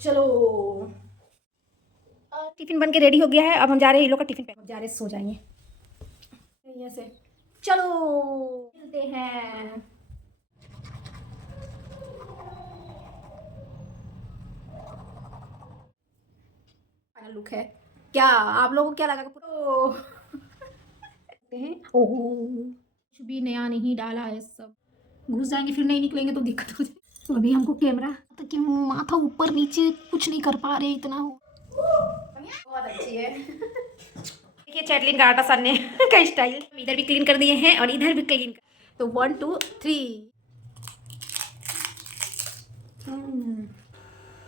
चलो टिफिन बन के रेडी हो गया है। अब हम जा रहे हैं, ये लोग का टिफिन पैक, जा रहे सो जाएंगे ऐसे। चलो मिलते हैं। फाइनल लुक है क्या, आप लोगों को क्या लगा? हैं ओहो, कुछ भी नया नहीं डाला है, सब घुस जाएंगे फिर नहीं निकलेंगे तो दिक्कत हो जाएगी। तो अभी हमको कैमरा तो क्यों माथा ऊपर नीचे कुछ नहीं कर पा रहे, इतना हो बहुत अच्छी है। देखिए चैटलिन का आटा सानने का स्टाइल, इधर भी क्लीन कर दिए हैं और इधर भी क्लीन कर। तो 1 2 3।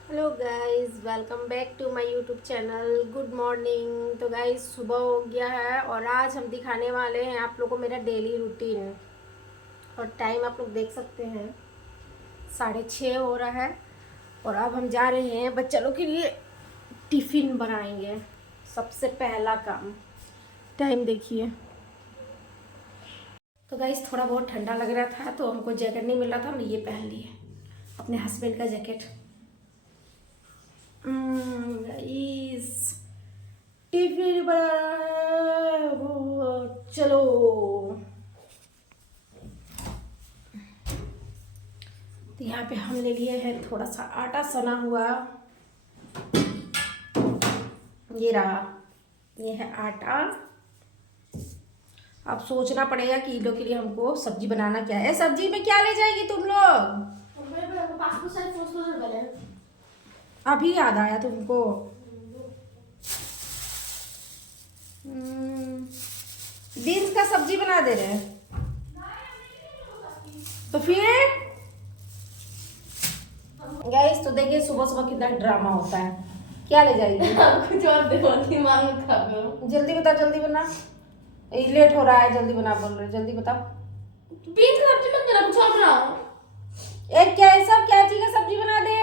Hello guys, welcome back to my YouTube channel. Good morning. तो गाइस सुबह हो गया है और आज हम दिखाने वाले हैं आप लोगों को मेरा डेली रूटीन। और टाइम आप लोग देख सकते हैं 6:30 हो रहा है। और अब हम जा रहे हैं बच्चा लोग के लिए टिफ़िन बनाएंगे। सबसे पहला काम, टाइम देखिए। तो गाइस थोड़ा बहुत ठंडा लग रहा था तो हमको जैकेट नहीं मिल रहा था, हमने ये पहन लिए अपने हस्बैंड का जैकेट। गाइस टिफिन बना, चलो। तो यहाँ पे हम ले लिए हैं थोड़ा सा आटा सना हुआ, ये रहा, ये है आटा। अब सोचना पड़ेगा कि इन लोग के लिए हमको सब्जी बनाना क्या है। सब्जी में क्या ले जाएगी तुम लोग? अभी याद आया तुमको? बीन्स का सब्जी बना दे रहे हैं तो फिर गाइस, तो देखिए सुबह सुबह कितना ड्रामा होता है। क्या ले जाएगी? कुछ और दिमाग में खा लो। जल्दी बता, जल्दी बना, लेट हो रहा है, जल्दी बना बोल रहे, जल्दी बताओ। बीन्स का सब्जी मत देना, कुछ और बनाओ। एक क्या है, सब क्या चीज का सब्जी बना दे।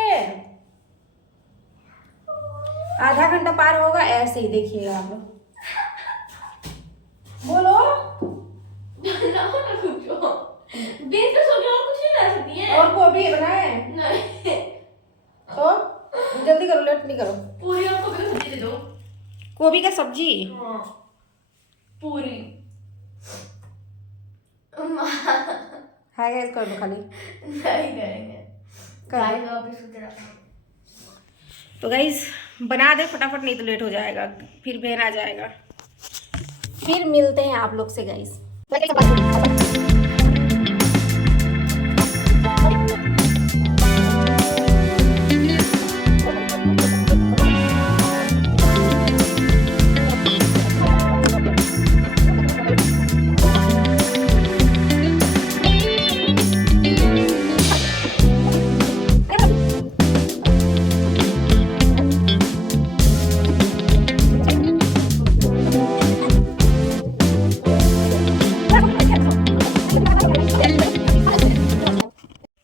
आधा घंटा पार होगा ऐसे ही, देखिएगा आप लोग। बोलो बनाओ ना कुछ और। बीन्स का सब्जी और कुछ नहीं बना सकती है? और गोभी बनाए नहीं, तो जल्दी करो, लेट नहीं करो। पूरी और गोभी का सब्जी दे दो। गोभी का सब्जी? हाँ, पूरी। है गाइस, कर दो खाली। नहीं करेंगे, जाएगा अभी सुधरा। तो गाइस बना दे फटाफट, नहीं तो लेट हो जाएगा, फिर बहन आ जाएगा। फिर मिलते हैं आप लोग से गाइस।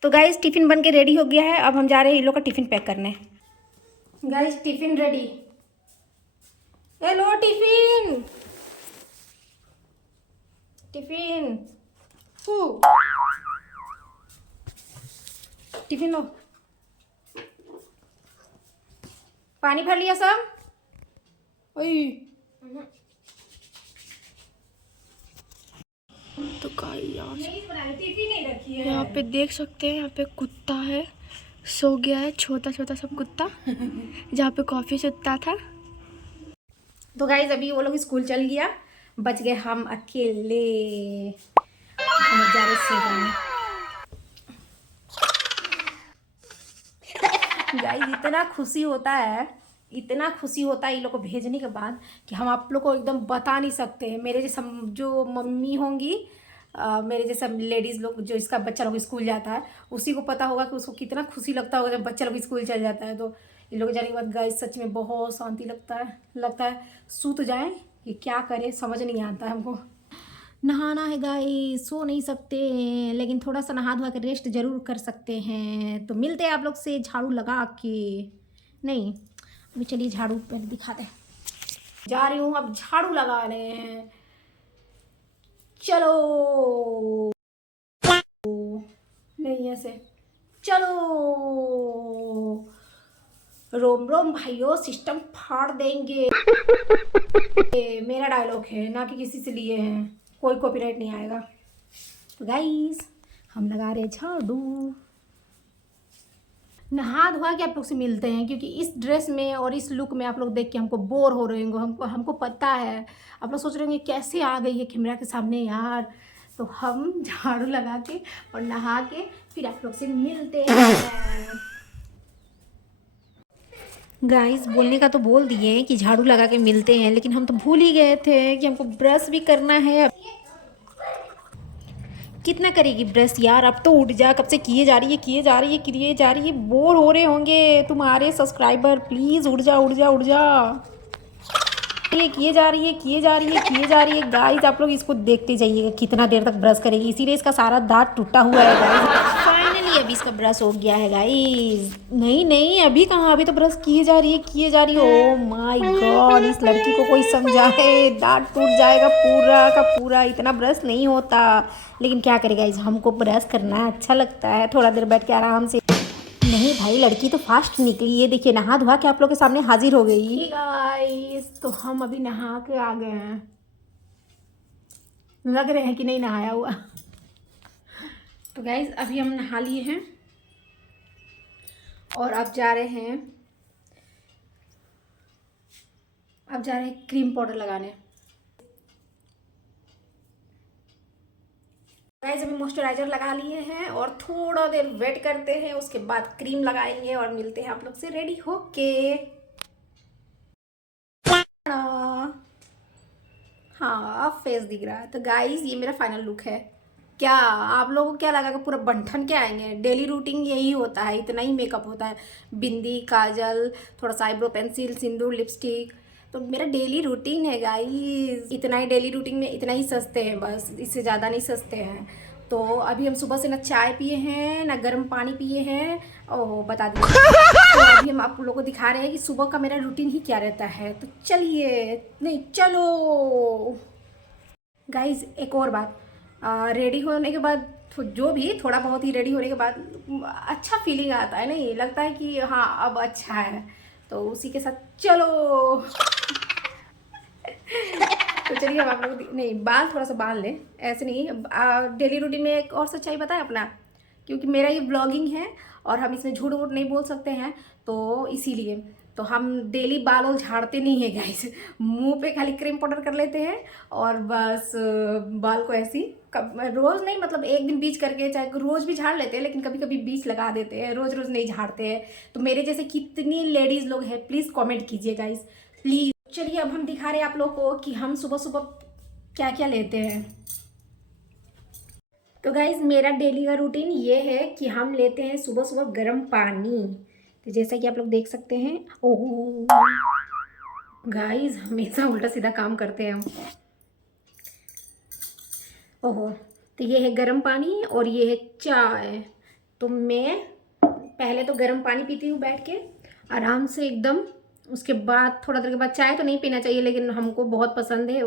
तो गाइस टिफ़िन बन के रेडी हो गया है। अब हम जा रहे हैं ये लोग का टिफ़िन पैक करने। Guys tiffin ready. Hello tiffin, tiffin tiffin लो। पानी भर लिया सब? ओए तो टिफ़िन नहीं रखी है। यहाँ पे देख सकते हैं, यहाँ पे कुत्ता है, सो गया है, छोटा छोटा सब कुत्ता जहाँ पे कॉफी सुतता था। तो गाइज अभी वो लोग स्कूल चल गया, बच गए हम अकेले। हम जा रहे सो जाने। गाइज इतना खुशी होता है, इतना खुशी होता है ये लोग को भेजने के बाद कि हम आप लोग को एकदम बता नहीं सकते हैं। मेरे जैसा जो मम्मी होंगी, मेरे जैसा लेडीज़ लोग, जो इसका बच्चा लोग स्कूल जाता है, उसी को पता होगा कि उसको कितना खुशी लगता होगा जब बच्चा लोग स्कूल चल जाता है। तो ये लोग जाने के बाद गाइस सच में बहुत शांति लगता है। सूत जाए कि क्या करें, समझ नहीं आता है हमको। नहाना है गाइस, सो नहीं सकते लेकिन थोड़ा सा नहा धोआ के रेस्ट ज़रूर कर सकते हैं। तो मिलते हैं आप लोग से झाड़ू लगा के। नहीं अभी चलिए झाड़ू पहले दिखा दें। जा रही हूँ अब झाड़ू लगाने। चलो नहीं ऐसे, चलो रोम रोम भाइयों, सिस्टम फाड़ देंगे। ये मेरा डायलॉग है, ना कि किसी से लिए हैं, कोई कॉपीराइट नहीं आएगा। तो गाइस हम लगा रहे झाड़ू। नहा धोआ के आप लोग से मिलते हैं, क्योंकि इस ड्रेस में और इस लुक में आप लोग देख के हमको बोर हो रहे होंगे। हमको पता है आप लोग सोच रहे होंगे कैसे आ गई है कैमरा के सामने यार। तो हम झाड़ू लगा के और नहा के फिर आप लोग से मिलते हैं। गाइस बोलने का तो बोल दिए कि झाड़ू लगा के मिलते हैं, लेकिन हम तो भूल ही गए थे कि हमको ब्रश भी करना है। कितना करेगी ब्रश यार, अब तो उठ जा, कब से किए जा रही है, बोर हो रहे होंगे तुम्हारे सब्सक्राइबर। प्लीज़ उठ जा उठ जा उठ जा। ये किए जा रही है गाइस। आप लोग इसको देखते जाइएगा कितना देर तक ब्रश करेगी, इसीलिए इसका सारा दांत टूटा हुआ है गाइस। फाइनली अभी इसका ब्रश हो गया है गाइस। नहीं अभी कहाँ, अभी तो ब्रश किए जा रही है। ओ माय गॉड, इस लड़की को कोई समझाए, दांत टूट जाएगा पूरा का पूरा। इतना ब्रश नहीं होता, लेकिन क्या करेगा गाइस, हमको ब्रश करना अच्छा लगता है, थोड़ा देर बैठ के आराम से। नहीं भाई, लड़की तो फास्ट निकली। ये देखिए नहा धोआ के आप लोग के सामने हाजिर हो गई गाइस। तो हम अभी नहा के आ गए हैं, लग रहे हैं कि नहीं नहाया हुआ। तो गाइस अभी हम नहा लिए हैं और अब जा रहे हैं क्रीम पाउडर लगाने। गाइस अभी मॉइस्चराइजर लगा लिए हैं और थोड़ा देर वेट करते हैं, उसके बाद क्रीम लगाएंगे और मिलते हैं आप लोग से रेडी होके। हाँ फेस दिख रहा है। तो गाइस ये मेरा फाइनल लुक है। क्या आप लोगों को क्या लगा कि पूरा बंठन के आएंगे? डेली रूटीन यही होता है, इतना ही मेकअप होता है। बिंदी, काजल, थोड़ा सा आईब्रो पेंसिल, सिंदूर, लिपस्टिक, तो मेरा डेली रूटीन है गाइस। इतना ही डेली रूटीन में इतना ही सस्ते हैं, बस इससे ज़्यादा नहीं सस्ते हैं। तो अभी हम सुबह से ना चाय पिए हैं ना गर्म पानी पिए हैं। ओह बता दीजिए। तो अभी हम आप लोगों को दिखा रहे हैं कि सुबह का मेरा रूटीन ही क्या रहता है। तो चलो गाइस एक और बात, रेडी होने के बाद जो भी थोड़ा बहुत ही रेडी होने के बाद अच्छा फीलिंग आता है, नहीं लगता है कि हाँ अब अच्छा है। तो उसी के साथ चलो। तो चलिए अब आप लोग नहीं, बाल थोड़ा सा बाल लें, ऐसे नहीं। डेली रूटीन में एक और सच्चाई बताए अपना, क्योंकि मेरा ये ब्लॉगिंग है और हम इसमें झूठ वूठ नहीं बोल सकते हैं, तो इसीलिए तो हम डेली बाल और झाड़ते नहीं है गाइस। मुंह पे खाली क्रीम पाउडर कर लेते हैं और बस बाल को ऐसी रोज़ नहीं, मतलब एक दिन बीच करके, चाहे रोज़ भी झाड़ लेते हैं, लेकिन कभी कभी बीच लगा देते हैं, रोज़ नहीं झाड़ते हैं। तो मेरे जैसे कितनी लेडीज़ लोग हैं, प्लीज़ कमेंट कीजिए गाइस प्लीज़। चलिए अब हम दिखा रहे हैं आप लोग को कि हम सुबह सुबह क्या क्या लेते हैं। तो गाइस मेरा डेली का रूटीन ये है कि हम लेते हैं सुबह सुबह गर्म पानी। तो जैसा कि आप लोग देख सकते हैं, ओह गाइस हमेशा उल्टा सीधा काम करते हैं हम। ओहो, तो ये है गर्म पानी और ये है चाय। तो मैं पहले तो गर्म पानी पीती हूँ बैठ के आराम से एकदम। उसके बाद थोड़ा देर के बाद, चाय तो नहीं पीना चाहिए लेकिन हमको बहुत पसंद है,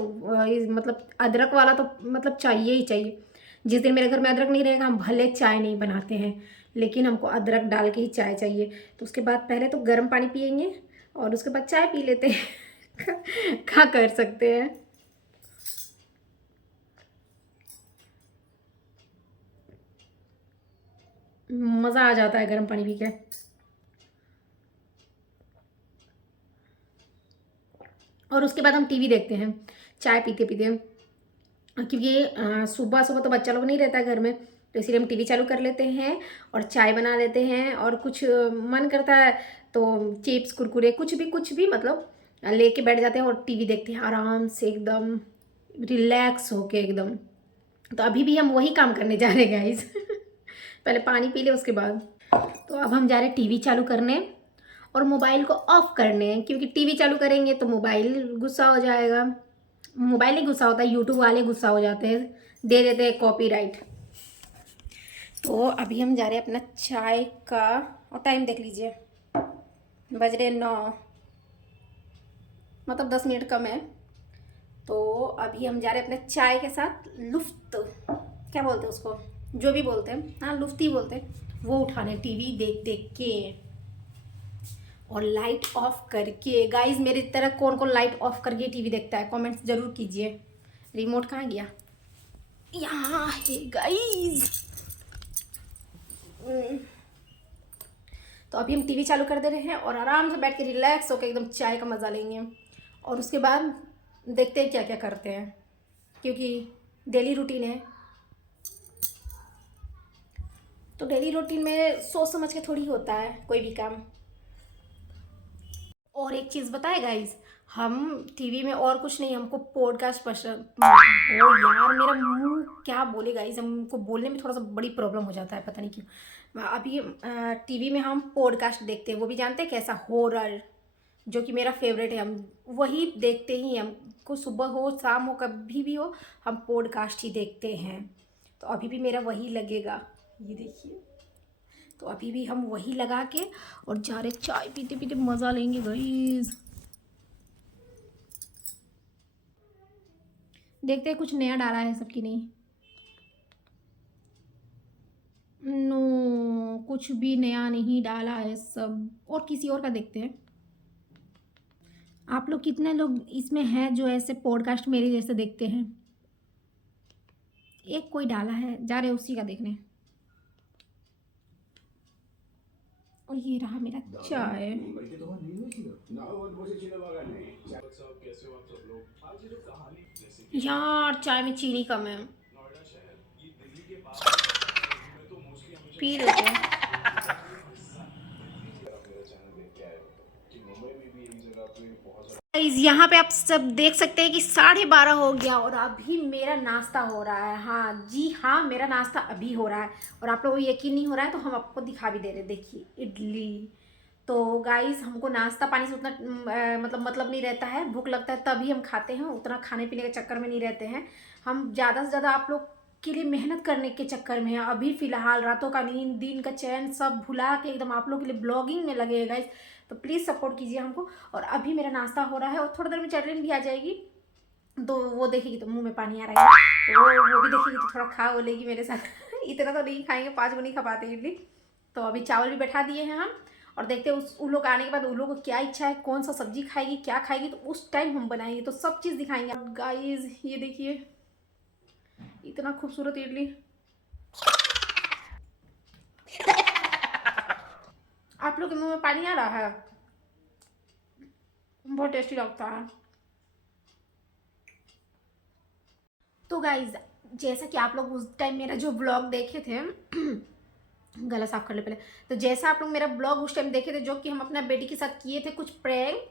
मतलब अदरक वाला तो मतलब चाहिए ही चाहिए। जिस दिन मेरे घर में अदरक नहीं रहेगा हम भले चाय नहीं बनाते हैं, लेकिन हमको अदरक डाल के ही चाय चाहिए। तो उसके बाद पहले तो गर्म पानी पियेंगे और उसके बाद चाय पी लेते हैं। क्या कर सकते हैं। मज़ा आ जाता है गर्म पानी पी के। और उसके बाद हम टीवी देखते हैं चाय पीते पीते, क्योंकि सुबह सुबह तो बच्चा लोग नहीं रहता है घर में, तो इसीलिए हम टीवी चालू कर लेते हैं और चाय बना लेते हैं। और कुछ मन करता है तो चिप्स कुरकुरे कुछ भी मतलब लेके बैठ जाते हैं और टीवी देखते हैं आराम से एकदम रिलैक्स होके एकदम। तो अभी भी हम वही काम करने जा रहे हैं गाइस। पहले पानी पी ले उसके बाद। तो अब हम जा रहे हैं टीवी चालू करने और मोबाइल को ऑफ करने, क्योंकि टीवी चालू करेंगे तो मोबाइल गुस्सा हो जाएगा। मोबाइल ही गुस्सा होता है, यूट्यूब वाले गुस्सा हो जाते हैं, दे देते हैं कॉपीराइट। तो अभी हम जा रहे हैं अपना चाय का, और टाइम देख लीजिए बज रहे 9, मतलब 10 मिनट कम है। तो अभी हम जा रहे हैं अपने चाय के साथ लुफ्त, क्या बोलते हैं उसको, जो भी बोलते हैं, हाँ लुफ्त ही बोलते हैं, वो उठाने टीवी देख देख के। और लाइट ऑफ करके। गाइस मेरी तरह कौन कौन लाइट ऑफ करके टीवी देखता है, कमेंट्स ज़रूर कीजिए। रिमोट कहाँ गया? यहाँ है गाइस। तो अभी हम टीवी चालू कर दे रहे हैं और आराम से बैठ के रिलैक्स होकर एकदम चाय का मज़ा लेंगे और उसके बाद देखते हैं क्या क्या करते हैं, क्योंकि डेली रूटीन है। तो डेली रूटीन में सोच समझ के थोड़ी होता है कोई भी काम। और एक चीज़ बताए गाइस, हम टीवी में और कुछ नहीं, हमको पॉडकास्ट पसंद। ओ यार मेरा मुंह क्या बोले गाइस, हमको बोलने में थोड़ा सा बड़ी प्रॉब्लम हो जाता है, पता नहीं क्यों। अभी टीवी में हम पॉडकास्ट देखते हैं, वो भी जानते हैं कैसा, हॉरर, जो कि मेरा फेवरेट है। हम वही देखते ही, हमको सुबह हो शाम हो कभी भी हो हम पॉडकास्ट ही देखते हैं। तो अभी भी मेरा वही लगेगा, ये देखिए। तो अभी भी हम वही लगा के और जा रहे चाय पीते पीते मज़ा लेंगे गाइस। देखते हैं कुछ नया डाला है सबकी नहीं। नो, कुछ भी नया नहीं डाला है, सब और किसी और का देखते हैं। आप लोग कितने लोग इसमें हैं जो ऐसे पॉडकास्ट मेरे जैसे देखते हैं? एक कोई डाला है, जा रहे उसी का देखने। और ये रहा मेरा चाय। यार चाय में चीनी कम है, पी लेते हैं। यहाँ पे आप सब देख सकते हैं कि 12:30 हो गया और अभी मेरा नाश्ता हो रहा है। हाँ जी हाँ, मेरा नाश्ता अभी हो रहा है और आप लोगों को यकीन नहीं हो रहा है तो हम आपको दिखा भी दे रहे हैं। देखिए इडली। तो गाइस हमको नाश्ता पानी से उतना मतलब नहीं रहता है, भूख लगता है तभी हम खाते हैं, उतना खाने पीने के चक्कर में नहीं रहते हैं हम। ज़्यादा से ज़्यादा आप लोग के लिए मेहनत करने के चक्कर में है। अभी फ़िलहाल रातों का नींद, दिन का चैन सब भुला के एकदम आप लोग के लिए ब्लॉगिंग में लगे गाइस। तो प्लीज़ सपोर्ट कीजिए हमको। और अभी मेरा नाश्ता हो रहा है और थोड़ी देर में चैटलिन भी आ जाएगी, तो वो देखेगी तो मुंह में पानी आ रहा है, तो वो भी देखेगी तो थोड़ा खा बोलेगी मेरे साथ। इतना तो नहीं खाएंगे, 5 को नहीं खा पाते इडली। तो अभी चावल भी बैठा दिए हैं हम और देखते हैं उन लोग आने के बाद उन लोगों को क्या इच्छा है, कौन सा सब्जी खाएगी, क्या खाएगी, तो उस टाइम हम बनाएंगे, तो सब चीज़ दिखाएंगे। गाइस ये देखिए इतना खूबसूरत इडली। आप लोग के मुंह में पानी आ रहा है, बहुत टेस्टी लगता है। तो गाइज जैसा कि आप लोग उस टाइम मेरा जो ब्लॉग देखे थे, गला साफ कर ले पहले। तो जैसा आप लोग मेरा ब्लॉग उस टाइम देखे थे जो कि हम अपना बेटी के साथ किए थे कुछ प्रैंक,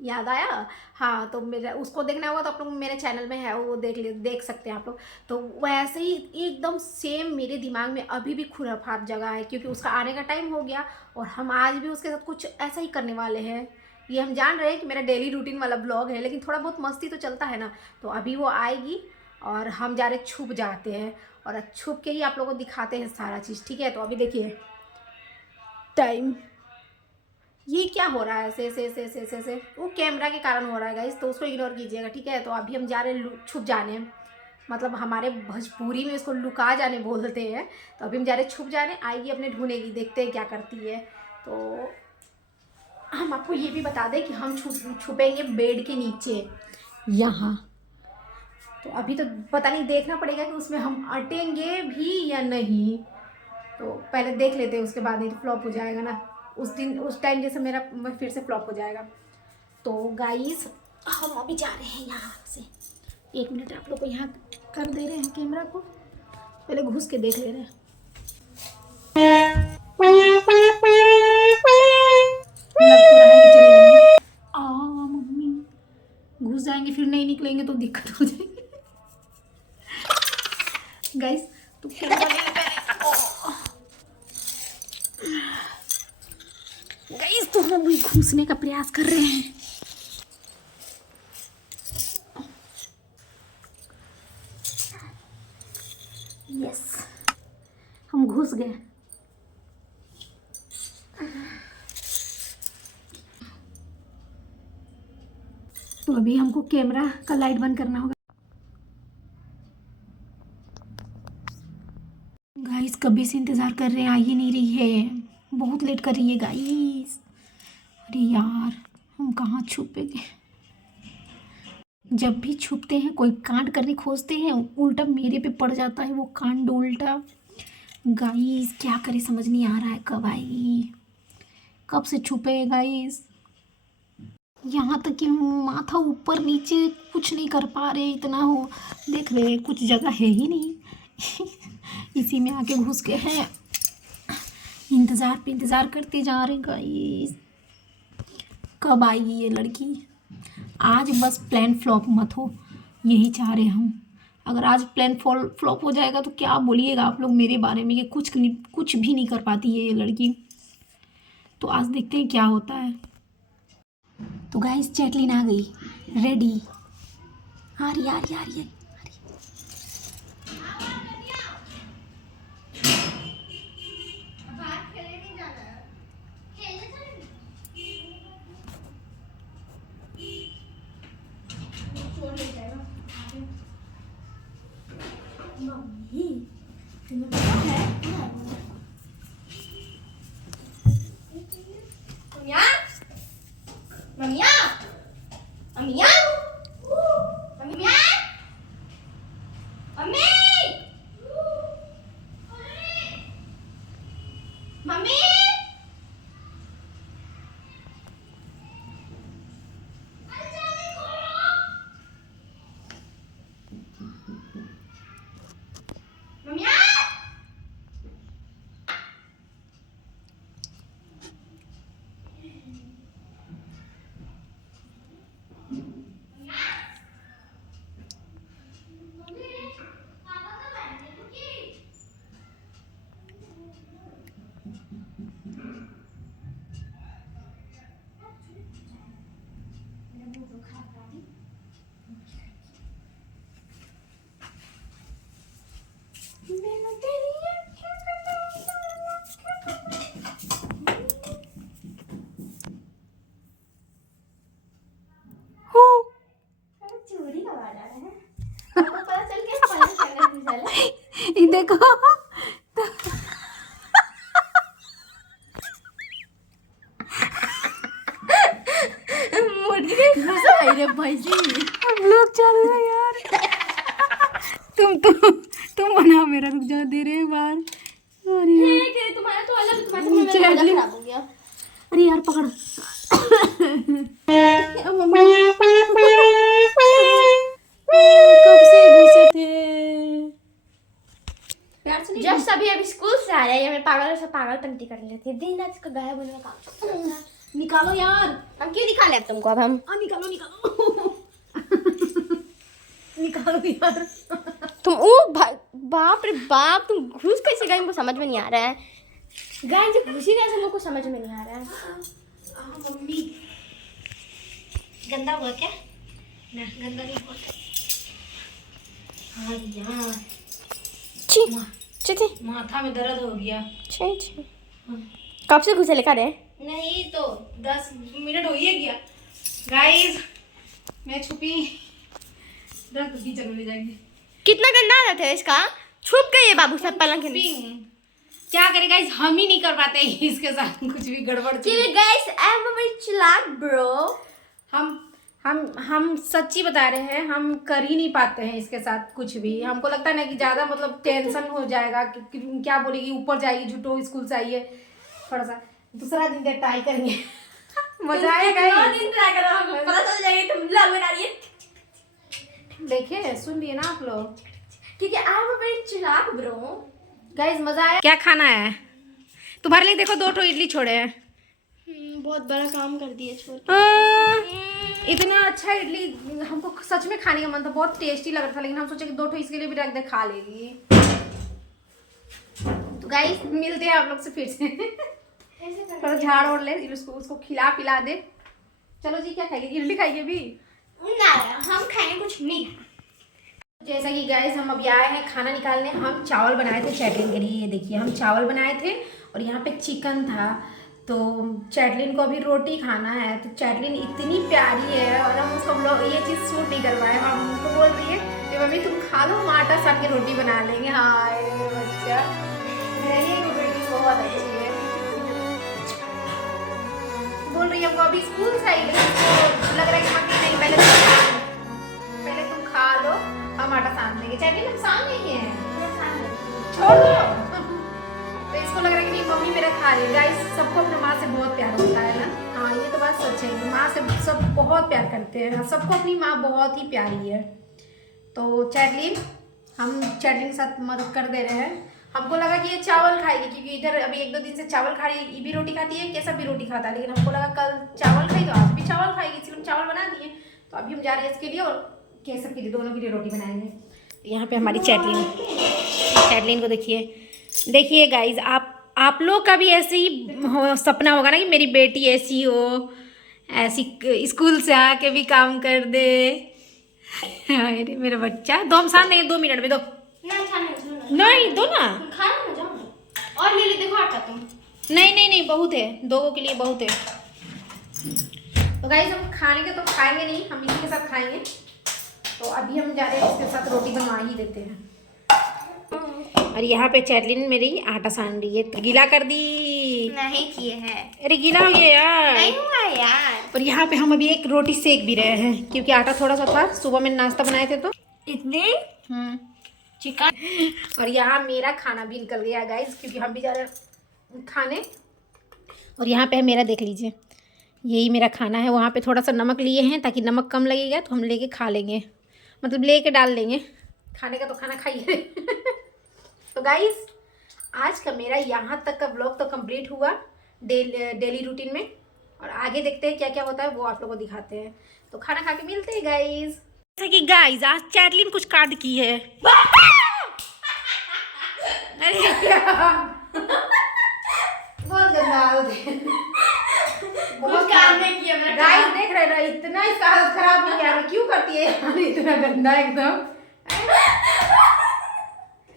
याद आया? हाँ, तो मेरा उसको देखना होगा तो आप लोग मेरे चैनल में है, वो देख सकते हैं आप लोग। तो वैसे ही एकदम सेम मेरे दिमाग में अभी भी खुराफात जगह है, क्योंकि उसका आने का टाइम हो गया और हम आज भी उसके साथ कुछ ऐसा ही करने वाले हैं। ये हम जान रहे हैं कि मेरा डेली रूटीन वाला ब्लॉग है, लेकिन थोड़ा बहुत मस्ती तो चलता है ना। तो अभी वो आएगी और हम जा रहे छुप जाते हैं और छुप के ही आप लोगों को दिखाते हैं सारा चीज़, ठीक है? तो अभी देखिए टाइम, ये क्या हो रहा है ऐसे वो कैमरा के कारण हो रहा है गाइस, तो उसको इग्नोर कीजिएगा, ठीक है? तो अभी हम जा रहे हैं छुप जाने, मतलब हमारे भोजपुरी में इसको लुका जाने बोलते हैं। तो अभी हम जा रहे हैं छुप जाने, आएगी अपने ढूंढेगी, देखते हैं क्या करती है। तो हम आपको ये भी बता दें कि हम छुपेंगे बेड के नीचे यहाँ। तो अभी तो पता नहीं, देखना पड़ेगा कि उसमें हम अटेंगे भी या नहीं। तो पहले देख लेते हैं, उसके बाद नहीं तो फ्लॉप हो जाएगा ना उस टाइम जैसे मेरा फिर से फ्लॉप हो जाएगा। तो गाइस हम अभी जा रहे हैं यहाँ से। 1 मिनट आप लोग को यहाँ कर दे रहे हैं कैमरा को, पहले घुस के देख ले रहे हैं। लग तो रहा है कि चले जाएंगे। मम्मी घुस जाएंगे फिर नहीं निकलेंगे तो दिक्कत हो जाएगी। गाइस तो कैमरा ले ले गाइस, तो हम भी घुसने का प्रयास कर रहे हैं। यस, हम घुस गए। तो अभी हमको कैमरा का लाइट बंद करना होगा। गाइस कभी से इंतज़ार कर रहे हैं, आ ही नहीं रही है, बहुत लेट कर रही है गाइस। अरे यार, हम कहाँ छुपेंगे? जब भी छुपते हैं कोई कांड करने खोजते हैं, उल्टा मेरे पे पड़ जाता है वो कांड उल्टा। गाइस क्या करे, समझ नहीं आ रहा है कब आएगी, कब से छुपे गाइस। यहाँ तक कि माथा ऊपर नीचे कुछ नहीं कर पा रहे, इतना हो देख रहे कुछ जगह है ही नहीं। इसी में आके घुस के हैं, इंतज़ार पे इंतज़ार करते जा रहे गाइस, कब आएगी ये लड़की। आज बस प्लान फ्लॉप मत हो, यही चाह रहे हम। अगर आज प्लान फ्लॉप हो जाएगा तो क्या बोलिएगा आप लोग मेरे बारे में कि कुछ भी नहीं कर पाती है ये लड़की। तो आज देखते हैं क्या होता है। तो गाइस चैटलिन आ गई रेडी। आ रही आ रही आ रही है। मम्मिया, मम्मिया, मम्मिया, मम्मी, मम्मी, मम्मिया। चोरी का आवाज आ रहा है। आपको पता चल गया पता चलने की चले। ये देखो मुर्गी के घुसा है रे भाई जी। हम लोग चल रहे हैं यार। तुम बना मेरा, रुक जा दे रहे हैं बाहर। अरे यार, ठीक है तुम्हारा तो अलग, तुम्हारा तो मेरा मजा खराब हो गया। अरे यार पकड़। कब से घुसे थे? प्यार से नहीं। जब सभी अभी स्कूल से आ रहे हैं, मैं पागल से पागलपंती कर लेती है, दिन रात इसको गायब होने का काम। निकालो यार। हम क्यों निकाले अब तुमको? अब हम निकालो निकालो। निकालो यार। तुम बाप रे बाप, तुम घुस कैसे गए? हमको समझ में नहीं आ रहा है। गाय जो घुसी कैसे, हमको समझ में नहीं आ रहा है। मम्मी गंदा हुआ क्या? ना गंदा नहीं हुआ। हाँ यार, छी छी माथा में दर्द हो गया। छी छी। कब से घुसे लेकर है? नहीं तो 10 मिनट हो ही गया। गाइस मैं छुपी, डर टीचर ले जाएंगे। कितना गंदा आदत है इसका। छुप गई है बाबू सब पलंग के नीचे। क्या करे गाइस, हम ही नहीं कर पाते इसके साथ कुछ भी गड़बड़ चीज। गाइस आई एम वेरी चालाक ब्रो। हम सच्ची बता रहे हैं, हम कर ही नहीं पाते हैं इसके साथ कुछ भी। हमको लगता है ना कि ज़्यादा मतलब टेंशन हो जाएगा कि क्या बोलेगी, ऊपर जाएगी, झूठो स्कूल से आई है। थोड़ा सा दूसरा दिन देख ट्राई करेंगे। मजा आएगा। दिन ट्राई करो, हमको पता चल जाएगा तुम लव बना रही है। देखिए सुन लिए ना आप लोग, ठीक है, आई एम वेरी चालाक ब्रो। गाइस मजा आया। क्या खाना है तुम्हारे लिए? देखो 2 इडली छोड़े हैं। बहुत बड़ा काम कर दिया छोड़। इतना अच्छा इडली हमको सच में खाने का मन था, बहुत टेस्टी लग रहा था, लेकिन हम सोचे कि 2 इसके लिए भी रख दे, खा लेगी। तो गाइस मिलते हैं आप लोग से फिर से। थोड़ा झाड़ ओढ़ ले, उसको खिला पिला दे। चलो जी, क्या खाएगी? इडली खाएगी अभी? ना हम खाएंगे कुछ नहीं। जैसा कि गाइस हम अभी आए हैं खाना निकालने। हम चावल बनाए थे चैटलिन के लिए, ये देखिए हम चावल बनाए थे और यहाँ पे चिकन था। तो चैटलिन को अभी रोटी खाना है। तो चैटलिन इतनी प्यारी है और हम उसको ये चीज़ सूट नहीं कर पाए। हम उनको बोल रही है कि मम्मी तुम खा लो, हम आटा सान के रोटी बना लेंगे। हाय बच्चा, मेरी बेटी बहुत अच्छी है। बोल रही है हमको अभी स्कूल से आई, लेकिन उसको लग रहा है कि मम्मी नहीं, पहले तुम खा लो, हम आटा सान देंगे। चैटलिन हम सान नहीं है, छोड़ दो। तो इसको लग रहा है कि नहीं मम्मी मेरा खा रही है। गाइस सबको अपने माँ से बहुत प्यार होता है ना। हाँ ये तो बात सच है कि माँ से सब बहुत प्यार करते हैं, सबको अपनी माँ बहुत ही प्यारी है। तो चैटलिन, हम चैटलिन के साथ मदद कर दे रहे हैं। हमको लगा कि ये चावल खाएगी क्योंकि इधर अभी 1-2 दिन से चावल खा रही है। ये भी रोटी खाती है, कैसा भी रोटी खाता है, लेकिन हमको लगा कल चावल खाई तो आज भी चावल खाएगी, इसलिए हम चावल बना दिए। तो अभी हम जा रहे हैं इसके लिए और केसर के लिए, दोनों के लिए रोटी बनाएंगे। यहाँ पे हमारी चैटलिन को देखिए गाइज, आप लोग का भी ऐसे ही सपना होगा ना कि मेरी बेटी ऐसी हो, ऐसी स्कूल से आके भी काम कर दे। अरे मेरा बच्चा, दो हम सान देंगे 2 मिनट में, दो नहीं दो ना, खाना ना जाओ और ले ले, देखो आटा तुम। नहीं बहुत है, 2 के लिए बहुत है। तो गाइस हम खाने के तो खाएंगे नहीं, हम इसी के साथ खाएंगे। तो अभी हम जा रहे हैं इसके साथ रोटी बनवा ही देते हैं। और यहाँ पे चैटलिन मेरी आटा सान रही है, गीला कर दी। नहीं किए हैं, अरे गीला हो गया यार, नहीं हुआ यार। और यहाँ पे हम अभी एक रोटी सेक भी रहे हैं क्योंकि आटा थोड़ा सा था, सुबह में नाश्ता बनाए थे तो इतने चिकन। और यहाँ मेरा खाना भी निकल गया गाइस, क्योंकि हम भी जा रहे हैं खाने। और यहाँ पे है मेरा, देख लीजिए यही मेरा खाना है। वहाँ पे थोड़ा सा नमक लिए हैं ताकि नमक कम लगेगा तो हम लेके खा लेंगे, मतलब लेके डाल लेंगे। खाने का तो खाना खाइए। तो गाइस आज का मेरा यहाँ तक का व्लॉग तो कंप्लीट हुआ डेली रूटीन में, और आगे देखते हैं क्या क्या होता है वो आप लोगों को दिखाते हैं। तो खाना खा के मिलते हैं गाइस। जैसे कि गाइस आज चैटलिन कुछ कांड की है। अरे बहुत गंदा हालत है, बहुत काम नहीं किया मैंने। गाइस देख रहे ना, इतना इसका हालत खराब नहीं किया, क्यों करती है यार इतना गंदा एकदम।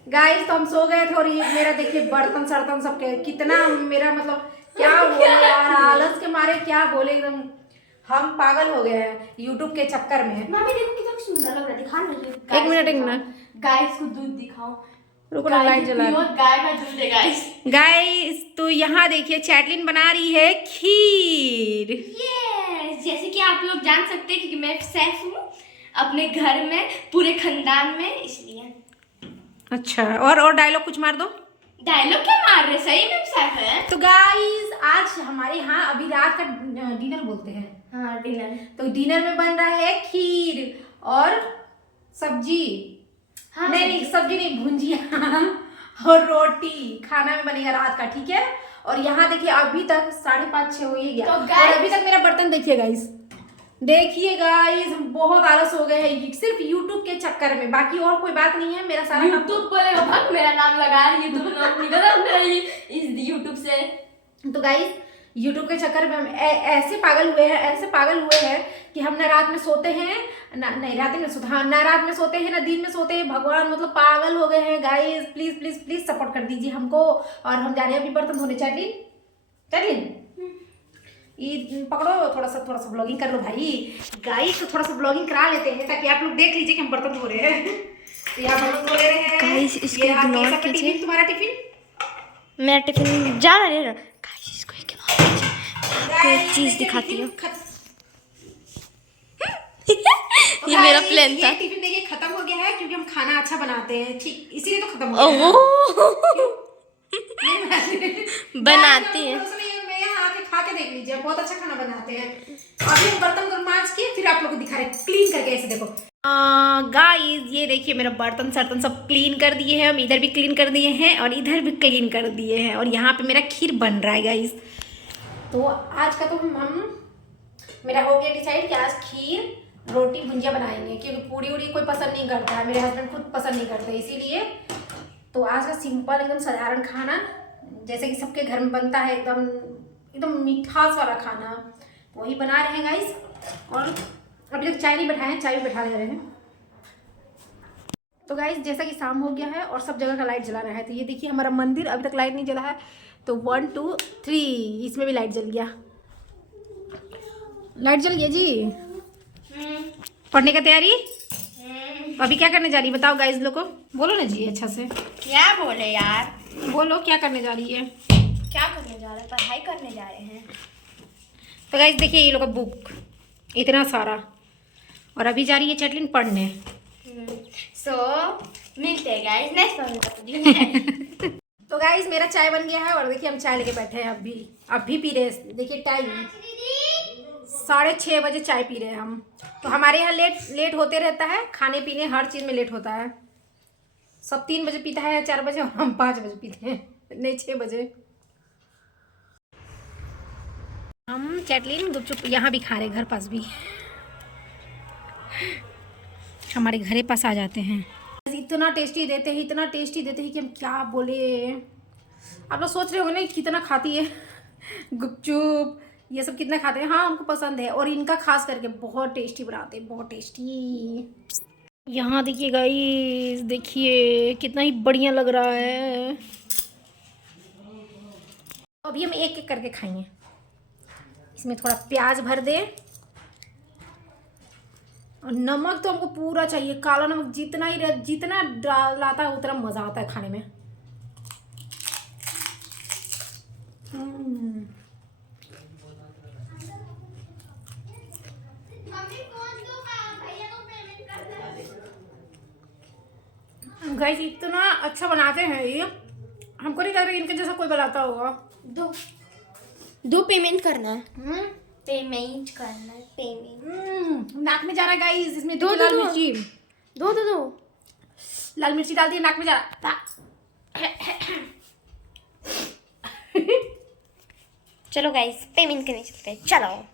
गाइस तो हम सो गए थे और ये मेरा देखिए बर्तन सर्तन सब कितना मेरा, मतलब क्या बोले यार, आलस के मारे क्या बोले, एकदम हम पागल हो गए हैं यूट्यूब के चक्कर में। मम्मी देखो कितना सुंदर लग रहा है, दिखा ना। एक मिनट गाइस को दूध दिखाओ, रुको ना, लाइट जला। गाय का दूध है गाइस। गाइस तो यहाँ देखिए चैटलिन बना रही है खीर। यस, जैसे कि आप लोग जान सकते हैं क्योंकि मैं शेफ हूँ अपने घर में, पूरे खानदान में, इसलिए। अच्छा, और डायलॉग कुछ मार दो। डायलॉग क्या मार रहे, सही में शेफ है। तो गाइस आज हमारे यहाँ अभी रात का डिनर बोलते हैं। हाँ डिनर। तो डिनर में बन रहा है खीर और सब्जी। हाँ, नहीं सब्जी नहीं, भुंजिया और रोटी खाना में बनेगा रात का, ठीक है। और यहाँ देखिए अभी तक 5:30-6 हो ही गया, तो और अभी तक मेरा बर्तन देखिए गाइस, हम बहुत आलस हो गए हैं सिर्फ यूट्यूब के चक्कर में, बाकी और कोई बात नहीं है। मेरा सारा यूट्यूब बोलेगा भाग, मेरा नाम लगा यूट्यूब निकल इस यूट्यूब से। तो गाइस यूट्यूब के चक्कर में हम ऐसे पागल हुए हैं कि हम ना रात में सोते हैं ना, नहीं रात में सोते, हाँ ना रात में सोते हैं ना दिन में सोते हैं, भगवान मतलब पागल हो गए हैं guys. Please please please support कर दीजिए हमको। और हम जा रहे हैं अभी बर्तन धोने। चैटलिन ये पकड़ो, थोड़ा सा ब्लॉगिंग कर लो भाई। गाइस तो थोड़ा सा ब्लॉगिंग करा लेते हैं ताकि आप लोग देख लीजिए कि हम बर्तन धो रहे हैं। तो यहाँ बर्तन धो रहे हैं गाइस, इसको इग्नोर कीजिए। तुम्हारा टिफिन, मेरा टिफिन जा रहा है। गाइस इसको इग्नोर कीजिए, कोई चीज दिखाती हूँ। ये मेरा प्लान था। टिफिन देखिए खत्म हो गया है क्योंकि हम खाना अच्छा बनाते हैं, ठीक इसीलिए तो खत्म हो गया। बनाती है, मैं यहाँ आके खा के देख लीजिए, बहुत अच्छा खाना बनाते हैं। अभी हम बर्तन को मांज के फिर आप लोग को दिखा रहे हैं क्लीन करके, ऐसे देखो। गाइस ये देखिए मेरा बर्तन सर्तन सब क्लीन कर दिए हैं, हम इधर भी क्लीन कर दिए हैं और इधर भी क्लीन कर दिए हैं, और यहाँ पे मेरा खीर बन रहा है गाइस। तो आज का तो मेरा हो गया डिसाइड कि आज खीर रोटी भुंजिया बनाएंगे, क्योंकि पूड़ी उड़ी कोई पसंद नहीं करता है, मेरे हस्बैंड खुद पसंद नहीं करते, इसीलिए तो आज का सिंपल एकदम साधारण खाना जैसे कि सबके घर में बनता है, एकदम मिठास वाला खाना वही बना रहे हैं गाइस। और अभी तक चाय नहीं बैठाए हैं, चाय भी बैठा ले रहे हैं। तो गाइस जैसा कि शाम हो गया है और सब जगह का लाइट जला रहा है, तो ये देखिए हमारा मंदिर अभी तक लाइट नहीं जला है। तो 1 2 3 इसमें भी लाइट जल गया, लाइट जल गया जी। पढ़ने का तैयारी अभी क्या करने जा रही है बताओ गाइस लोग को, बोलो ना जी अच्छा से। क्या बोले यार, बोलो क्या करने जा रही है। क्या करने जा रहे हैं, पढ़ाई करने जा रहे हैं। तो गाइस देखिए ये लोग का बुक इतना सारा, और अभी जा रही है चैटलिन पढ़ने। सो मिलते हैं गाइस नेक्स्ट। तो गाइस मेरा चाय बन गया है और देखिए हम चाय लेके बैठे हैं। अभी पी रहे हैं। देखिए टाइम 6:30 बजे चाय पी रहे हैं हम। तो हमारे यहाँ लेट होते रहता है, खाने पीने हर चीज़ में लेट होता है। सब 3 बजे पीता है, 4 बजे, और हम 5 बजे पीते हैं, नहीं 6 बजे। हम चैटलिन गुपचुप यहाँ भी खा रहे, घर पास भी, हमारे घरे पास आ जाते हैं। इतना टेस्टी देते हैं, इतना टेस्टी देते हैं कि हम क्या बोले। आप लोग सोच रहे होंगे ना कितना खाती है गुपचुप, ये सब कितना खाते हैं। हाँ हमको पसंद है, और इनका खास करके बहुत टेस्टी बनाते हैं, बहुत टेस्टी। यहाँ देखिए गाइस, देखिए कितना ही बढ़िया लग रहा है। अभी हम एक एक करके खाएंगे। इसमें थोड़ा प्याज भर दे, और नमक तो हमको पूरा चाहिए, काला नमक जितना ही जितना डालाता है उतना मज़ा आता है खाने में। गाइस इतना अच्छा बनाते हैं ये, हमको नहीं लग रहा इनके जैसा कोई बनाता होगा। दो पेमेंट करना है। पेमेंट करना है, पेमेंट। नाक में जा रहा है गाइस, इसमें दो लाल मिर्ची, दो लाल मिर्ची डाल दी, नाक में जा रहा। चलो गाइस पेमेंट करने चलते हैं, चलो।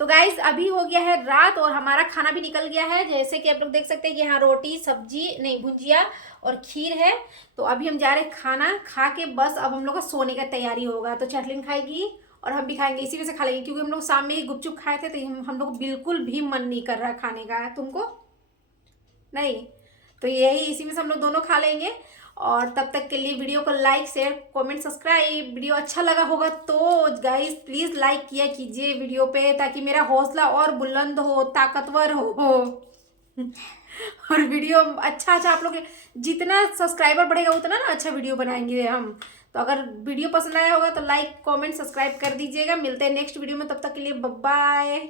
तो गाइस अभी हो गया है रात और हमारा खाना भी निकल गया है। जैसे कि आप लोग देख सकते हैं कि यहाँ रोटी, सब्जी नहीं, भुजिया और खीर है। तो अभी हम जा रहे हैं खाना खा के, बस अब हम लोग का सोने का तैयारी होगा। तो चैटलिन खाएगी और हम भी खाएंगे, इसी में से खा लेंगे, क्योंकि हम लोग शाम में ही गुपचुप खाए थे, तो हम लोग बिल्कुल भी मन नहीं कर रहा खाने का। तुमको नहीं, तो यही इसी में से हम लोग दोनों खा लेंगे। और तब तक के लिए वीडियो को like, share, comment, subscribe. Video अच्छा लगा होगा तो गाइस प्लीज़ लाइक किया कीजिए वीडियो पे, ताकि मेरा हौसला और बुलंद हो, ताकतवर हो। और वीडियो अच्छा आप लोग जितना सब्सक्राइबर बढ़ेगा उतना ना अच्छा वीडियो बनाएंगे हम। तो अगर वीडियो पसंद आया होगा तो लाइक, कमेंट, सब्सक्राइब कर दीजिएगा। मिलते हैं नेक्स्ट वीडियो में, तब तक के लिए बाय बाय।